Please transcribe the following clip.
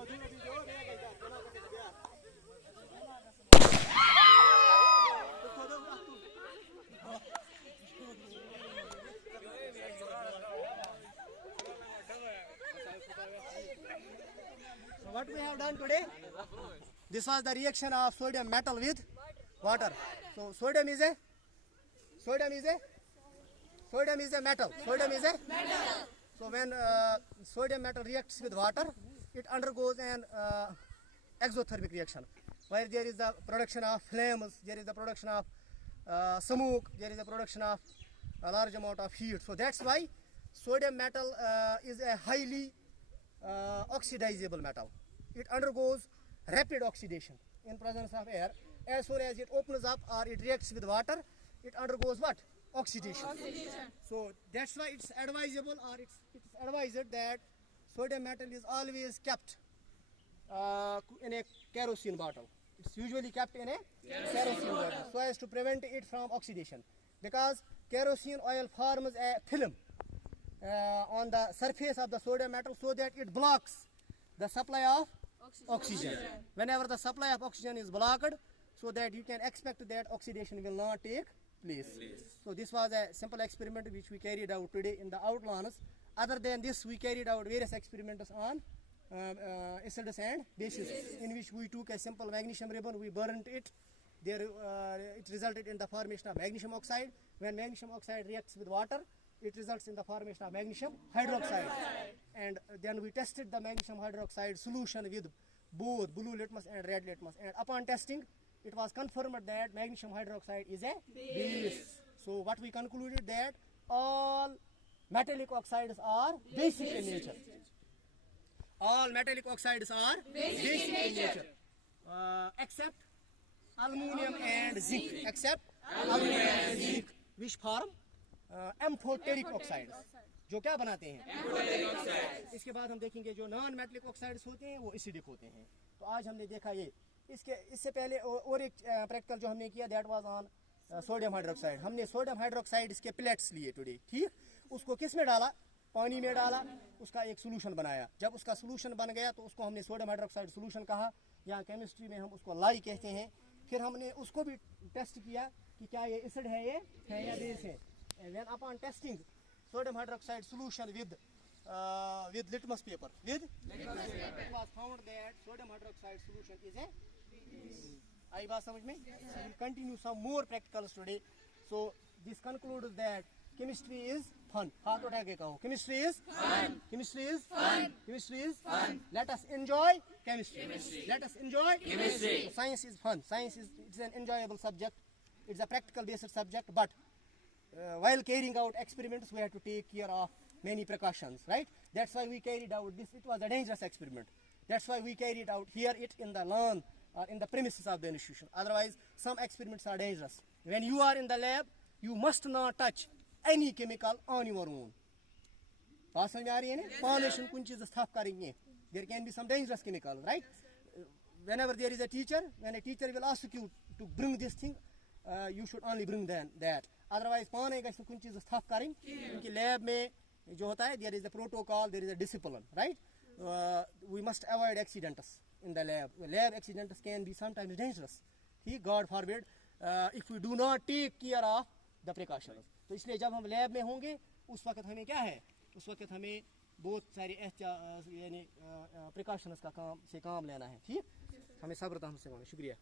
What we have done today? This was the reaction of sodium metal with water. So sodium is a metal. So when sodium metal reacts with water, it undergoes an exothermic reaction, where there is the production of flames, there is the production of smoke, there is the production of a large amount of heat. So that's why sodium metal is a highly oxidizable metal. It undergoes rapid oxidation in presence of air. As soon as it opens up or it reacts with water, it undergoes what? Oxidation. So that's why it's advisable, or it's advised that sodium metal is always kept in a kerosene bottle. It's usually kept in a kerosene bottle so as to prevent it from oxidation, because kerosene oil forms a film on the surface of the sodium metal so that it blocks the supply of oxygen. Whenever the supply of oxygen is blocked, so that you can expect that oxidation will not take place. So this was a simple experiment which we carried out today in the outlines. Other than this, we carried out various experiments on acids and bases, in which we took a simple magnesium ribbon, we burnt it. There, it resulted in the formation of magnesium oxide. When magnesium oxide reacts with water, it results in the formation of magnesium hydroxide. And then we tested the magnesium hydroxide solution with both blue litmus and red litmus. And upon testing, it was confirmed that magnesium hydroxide is a base. So what we concluded, that all metallic oxides are basic in nature. All metallic oxides are basic in nature, except aluminum and zinc. Which form amphoteric oxides, जो क्या बनाते हैं? इसके बाद हम देखेंगे जो non metallic oxides होते हैं वो एसिडिक होते हैं. तो आज हमने देखा ये. इससे पहले और एक प्रैक्टिकल जो हमने किया, that was on sodium hydroxide. हमने सोडियम हाइड्रोक्साइड के प्लेट्स लिए टुडे, ठीक. उसको किस में डाला? पानी में डाला. उसका एक सोल्यूशन बनाया. जब उसका सोल्यूशन बन गया तो उसको हमने सोडियम हाइड्रोक्साइड सोल्यूशन कहा, या केमिस्ट्री में हम उसको लाई कहते हैं. फिर हमने उसको भी टेस्ट किया कि क्या ये एसिड है या बेस है. And when upon testing sodium hydroxide solution with litmus paper, it was found that sodium hydroxide solution is a. आई बात समझ में? We will continue some more practicals today. So this concludes that chemistry is fun. हाथ उठा के कहो, chemistry is fun. Chemistry is fun. Chemistry is fun. Let us enjoy chemistry. Let us enjoy chemistry. So science is fun. Science is, it's an enjoyable subject. It's a practical based subject, but while carrying out experiments, we have to take care of many precautions, right? That's why we carried out this. It was a dangerous experiment. That's why we carried out here it in the lawn or in the premises of the institution. Otherwise, some experiments are dangerous. When you are in the lab, you must not touch any chemical on your own. बात समझ आ रही है ना? Formation कुछ चीज़ स्थाप करेंगे. There can be some dangerous chemicals, right? Whenever there is a teacher, when a teacher will ask you to bring this thing, you should only bring that. Otherwise, पाने का कुछ चीज़ स्थाप करें. क्योंकि लैब में जो होता है, there is a protocol, there is a discipline, right? We must avoid accidents in the lab. Lab accidents can be sometimes dangerous. God forbid, if we do not take care of the precautions. तो इसलिए जब हम lab में होंगे, उस वक्त हमें क्या है? उस वक्त हमें बहुत सारी यानी प्रिकॉशंस का काम लेना है. ठीक, हमें सब्र था हमसे. शुक्रिया.